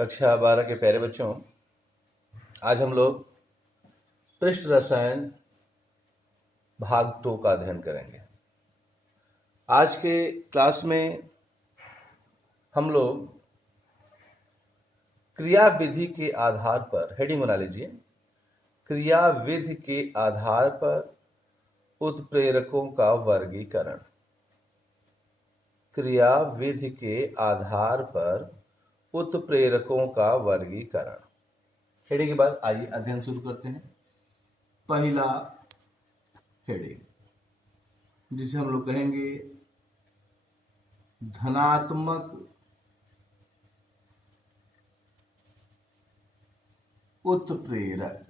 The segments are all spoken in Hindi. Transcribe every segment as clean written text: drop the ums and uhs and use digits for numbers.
कक्षा 12 के प्यारे बच्चों, आज हम लोग पृष्ठ रसायन भाग 2 का अध्ययन करेंगे। आज के क्लास में हम लोग क्रिया विधि के आधार पर, हेडिंग बना लीजिए, क्रिया विधि के आधार पर उत्प्रेरकों का वर्गीकरण। क्रिया विधि के आधार पर उत्प्रेरकों का वर्गीकरण। हेडिंग के बाद आइए अध्ययन शुरू करते हैं। पहला हेडिंग, जिसे हम लोग कहेंगे धनात्मक उत्प्रेरक।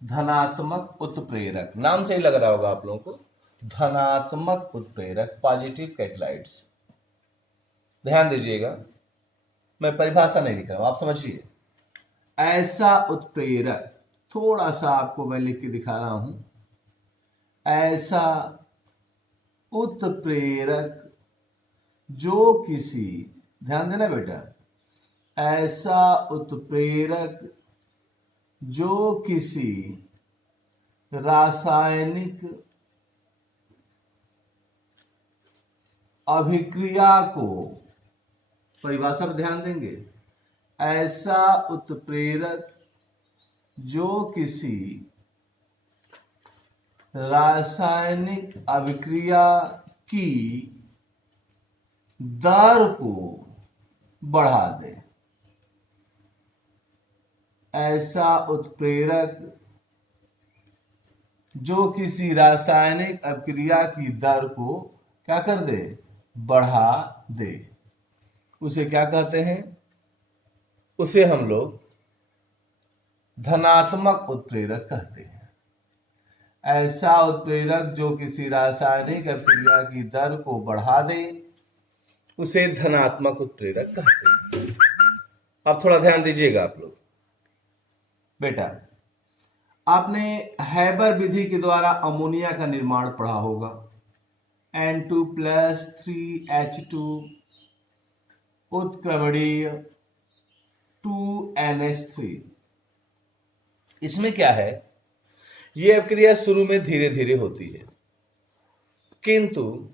धनात्मक उत्प्रेरक, नाम से ही लग रहा होगा आप लोगों को, धनात्मक उत्प्रेरक, पॉजिटिव कैटालाइट्स। ध्यान दीजिएगा, मैं परिभाषा नहीं लिख रहा हूं, आप समझिए। ऐसा उत्प्रेरक, थोड़ा सा आपको मैं लिख के दिखा रहा हूं, ऐसा उत्प्रेरक जो किसी, ध्यान देना बेटा, ऐसा उत्प्रेरक जो किसी रासायनिक अभिक्रिया को, परिभाषा पर ध्यान देंगे, ऐसा उत्प्रेरक जो किसी रासायनिक अभिक्रिया की दर को बढ़ा दे। ऐसा उत्प्रेरक जो किसी रासायनिक अभिक्रिया की दर को क्या कर दे? बढ़ा दे। उसे क्या कहते हैं? उसे हम लोग धनात्मक उत्प्रेरक कहते हैं। ऐसा उत्प्रेरक जो किसी रासायनिक अभिक्रिया की दर को बढ़ा दे, उसे धनात्मक उत्प्रेरक कहते हैं। अब थोड़ा ध्यान दीजिएगा आप लोग। बेटा, आपने हैबर विधि के द्वारा अमोनिया का निर्माण पढ़ा होगा। N2+3H2 उत्क्रमणीय 2NH3। इसमें क्या है, यह अभिक्रिया शुरू में धीरे धीरे होती है, किंतु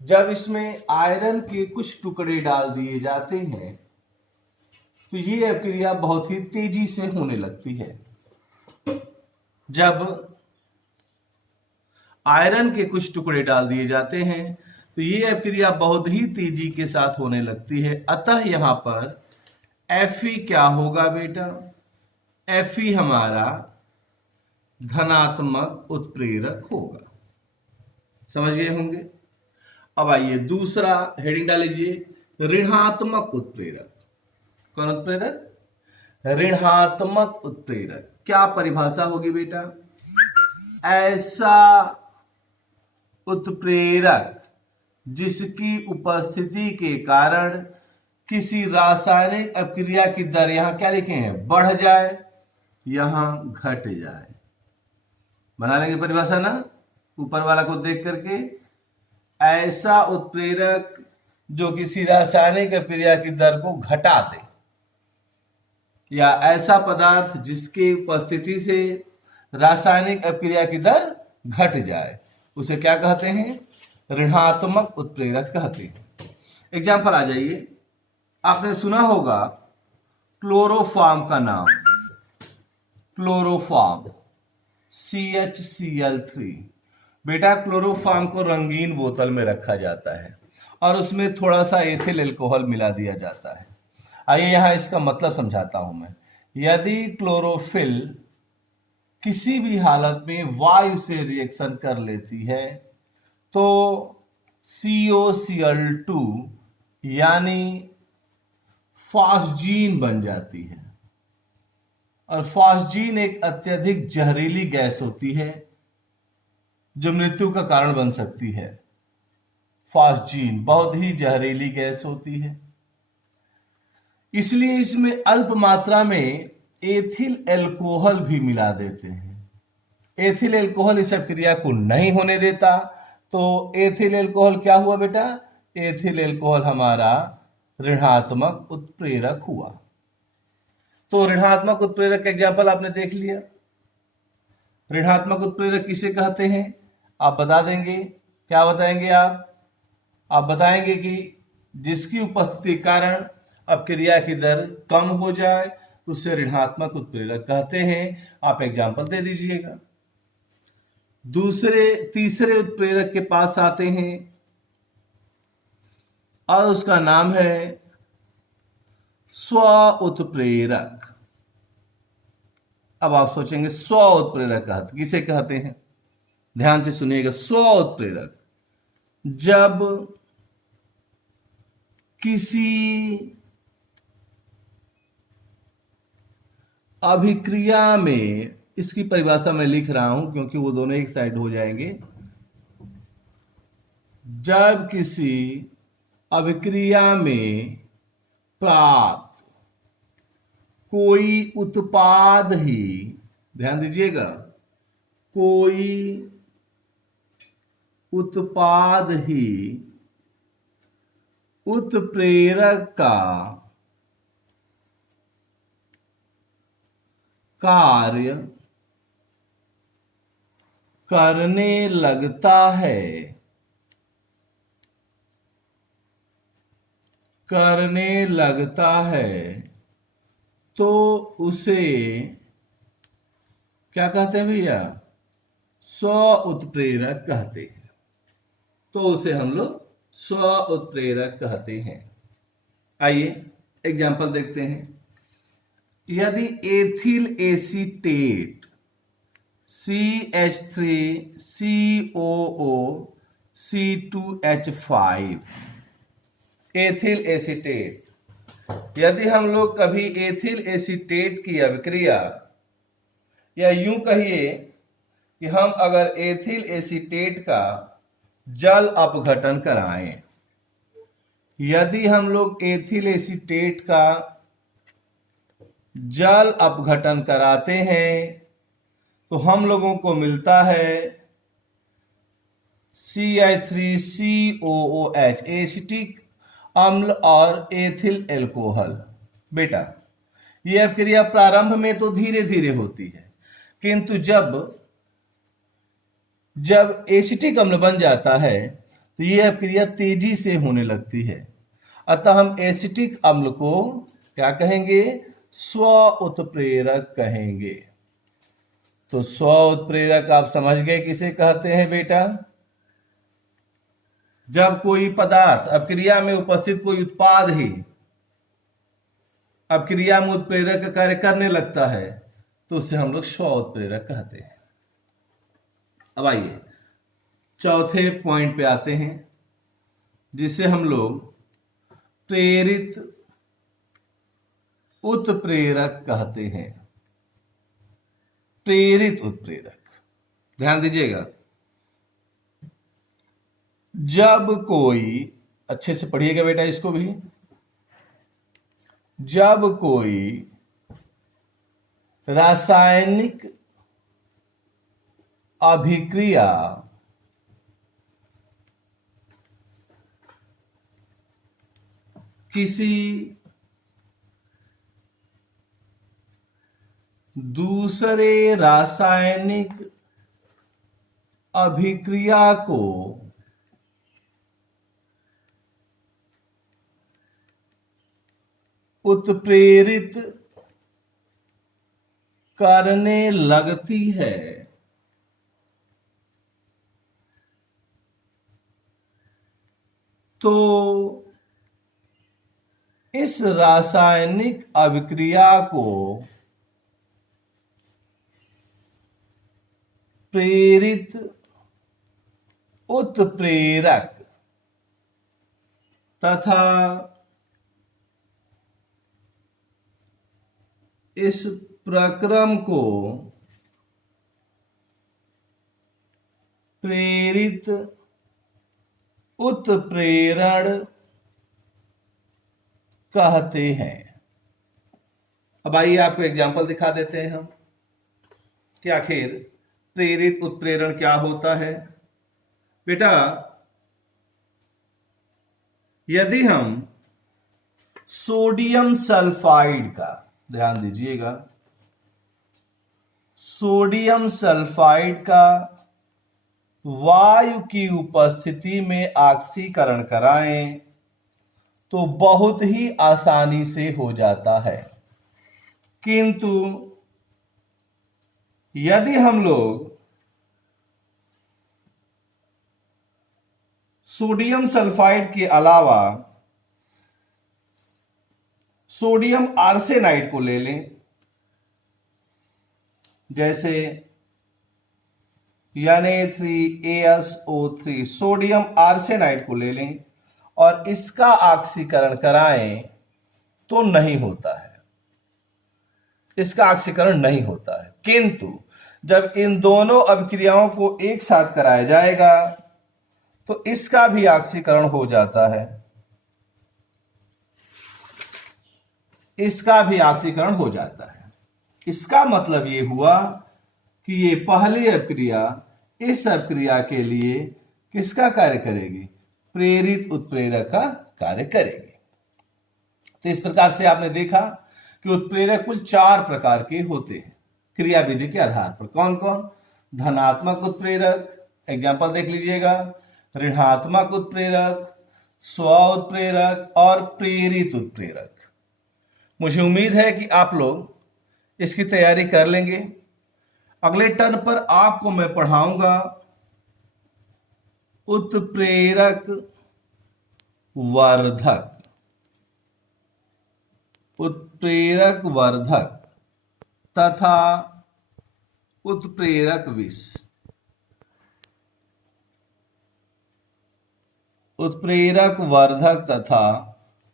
जब इसमें आयरन के कुछ टुकड़े डाल दिए जाते हैं तो यह अभिक्रिया बहुत ही तेजी से होने लगती है। जब आयरन के कुछ टुकड़े डाल दिए जाते हैं तो यह अभिक्रिया बहुत ही तेजी के साथ होने लगती है। अतः यहां पर Fe क्या होगा बेटा? Fe हमारा धनात्मक उत्प्रेरक होगा। समझ गए होंगे। अब आइए दूसरा हेडिंग डाल लीजिए, ऋणात्मक उत्प्रेरक। कौन उत्प्रेरक? ऋणात्मक उत्प्रेरक। क्या परिभाषा होगी बेटा? ऐसा उत्प्रेरक जिसकी उपस्थिति के कारण किसी रासायनिक अभिक्रिया की दर, यहां क्या लिखे हैं? बढ़ जाए, यहां घट जाए। बना लेंगे परिभाषा ना, ऊपर वाला को देख करके। ऐसा उत्प्रेरक जो किसी रासायनिक अभिक्रिया की दर को घटा दे, या ऐसा पदार्थ जिसकी उपस्थिति से रासायनिक अभिक्रिया की दर घट जाए, उसे क्या कहते हैं? ऋणात्मक उत्प्रेरक कहते हैं। एग्जाम्पल आ जाइए। आपने सुना होगा क्लोरोफॉर्म का नाम, क्लोरोफॉर्म CHCl3। बेटा, क्लोरोफॉर्म को रंगीन बोतल में रखा जाता है और उसमें थोड़ा सा एथिल अल्कोहल मिला दिया जाता है। आइए यहां इसका मतलब समझाता हूं मैं। यदि क्लोरोफिल किसी भी हालत में वायु से रिएक्शन कर लेती है तो COCl2 यानी फॉस्जीन बन जाती है। और फॉस्जीन एक अत्यधिक जहरीली गैस होती है जो मृत्यु का कारण बन सकती है। फॉस्जीन बहुत ही जहरीली गैस होती है, इसलिए इसमें अल्प मात्रा में एथिल अल्कोहल भी मिला देते हैं। एथिल अल्कोहल इस अभिक्रिया को नहीं होने देता, तो एथिल एल्कोहल क्या हुआ बेटा? एथिल एल्कोहल हमारा ऋणात्मक उत्प्रेरक हुआ। तो ऋणात्मक उत्प्रेरक का एग्जाम्पल आपने देख लिया। ऋणात्मक उत्प्रेरक किसे कहते हैं आप बता देंगे? क्या बताएंगे आप बताएंगे कि जिसकी उपस्थिति के कारण अपक्रिया की दर कम हो जाए उसे ऋणात्मक उत्प्रेरक कहते हैं। आप एग्जाम्पल दे दीजिएगा। तीसरे उत्प्रेरक के पास आते हैं और उसका नाम है स्व उत्प्रेरक। अब आप सोचेंगे स्व उत्प्रेरक किसे कहते हैं? ध्यान से सुनिएगा। स्व उत्प्रेरक जब किसी अभिक्रिया में, इसकी परिभाषा मैं लिख रहा हूं क्योंकि वो दोनों एक साइड हो जाएंगे। जब किसी अभिक्रिया में प्राप्त कोई उत्पाद ही, ध्यान दीजिएगा, कोई उत्पाद ही उत्प्रेरक का कार्य करने लगता है तो उसे क्या कहते हैं भैया? स्व उत्प्रेरक कहते हैं। तो उसे हम लोग स्व उत्प्रेरक कहते हैं। आइए एग्जाम्पल देखते हैं। यदि ethyl acetate CH3COO C2H5 ethyl acetate, यदि हम लोग कभी एथिल एसीटेट की अभिक्रिया, या यूं कहिए कि हम अगर एथिल एसीटेट का जल अपघटन कराएं, यदि हम लोग एथिल एसीटेट का जल अपघटन कराते हैं तो हम लोगों को मिलता है CH3COOH एसिटिक अम्ल और एथिल एल्कोहल। बेटा यह अभिक्रिया प्रारंभ में तो धीरे धीरे होती है, किंतु जब एसिटिक अम्ल बन जाता है तो यह अभिक्रिया तेजी से होने लगती है। अतः हम एसिटिक अम्ल को क्या कहेंगे? स्व उत्प्रेरक कहेंगे। तो स्व उत्प्रेरक आप समझ गए किसे कहते हैं बेटा? जब कोई पदार्थ अपक्रिया में उपस्थित कोई उत्पाद ही अपक्रिया में उत्प्रेरक का कार्य करने लगता है तो उसे हम लोग स्व उत्प्रेरक कहते हैं। अब आइए चौथे पॉइंट पे आते हैं, जिसे हम लोग प्रेरित उत्प्रेरक कहते हैं। प्रेरित उत्प्रेरक, ध्यान दीजिएगा। जब कोई, अच्छे से पढ़िएगा बेटा इसको भी, जब कोई रासायनिक अभिक्रिया किसी दूसरे रासायनिक अभिक्रिया को उत्प्रेरित करने लगती है तो इस रासायनिक अभिक्रिया को प्रेरित उत्प्रेरक तथा इस प्रक्रम को प्रेरित उत्प्रेरण कहते हैं। अब आइए आपको एग्जाम्पल दिखा देते हैं हम कि आखिर प्रेरित उत्प्रेरण क्या होता है। बेटा यदि हम सोडियम सल्फाइड का, ध्यान दीजिएगा, सोडियम सल्फाइड का वायु की उपस्थिति में ऑक्सीकरण कराएं तो बहुत ही आसानी से हो जाता है। किंतु यदि हम लोग सोडियम सल्फाइड के अलावा सोडियम आर्सेनाइड को ले लें, जैसे Na3ASO3, सोडियम आर्सेनाइड को ले लें और इसका ऑक्सीकरण कराएं तो नहीं होता है, इसका ऑक्सीकरण नहीं होता है। किंतु जब इन दोनों अभिक्रियाओं को एक साथ कराया जाएगा तो इसका भी ऑक्सीकरण हो जाता है, इसका भी ऑक्सीकरण हो जाता है। इसका मतलब ये हुआ कि ये पहली अभिक्रिया इस अभिक्रिया के लिए किसका कार्य करेगी? प्रेरित उत्प्रेरक का कार्य करेगी। तो इस प्रकार से आपने देखा कि उत्प्रेरक कुल 4 प्रकार के होते हैं क्रियाविधि के आधार पर। कौन कौन? धनात्मक उत्प्रेरक, एग्जाम्पल देख लीजिएगा, ऋणात्मक उत्प्रेरक, स्व उत्प्रेरक और प्रेरित उत्प्रेरक। मुझे उम्मीद है कि आप लोग इसकी तैयारी कर लेंगे। अगले टर्न पर आपको मैं पढ़ाऊंगा उत्प्रेरक वर्धक, उत्प्रेरक वर्धक तथा उत्प्रेरक विष। उत्प्रेरक वर्धक तथा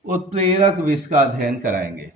उत्प्रेरक विष का अध्ययन कराएंगे।